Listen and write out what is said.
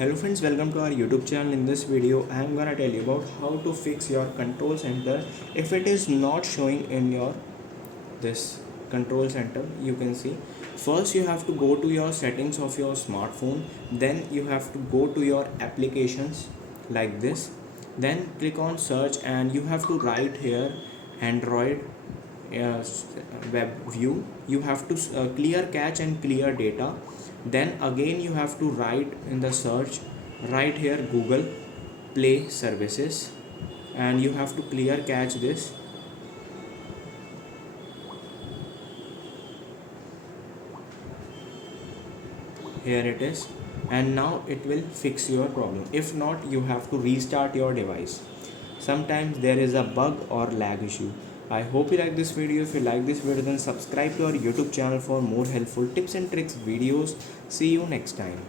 Hello friends, welcome to our YouTube channel. In this video I am gonna tell you about how to fix your control center if it is not showing in your this control center. You can see first you have to go to your settings of your smartphone, then you have to go to your applications like this, then click on search and you have to write here Android uh, web view. You have to clear cache and clear data. Then again you have to write in the search, right here Google Play services, and you have to clear cache this. Here it is, and now it will fix your problem. If not, you have to restart your device. Sometimes there is a bug or lag issue. I hope you like this video. If you like this video, then subscribe to our YouTube channel for more helpful tips and tricks videos. See you next time.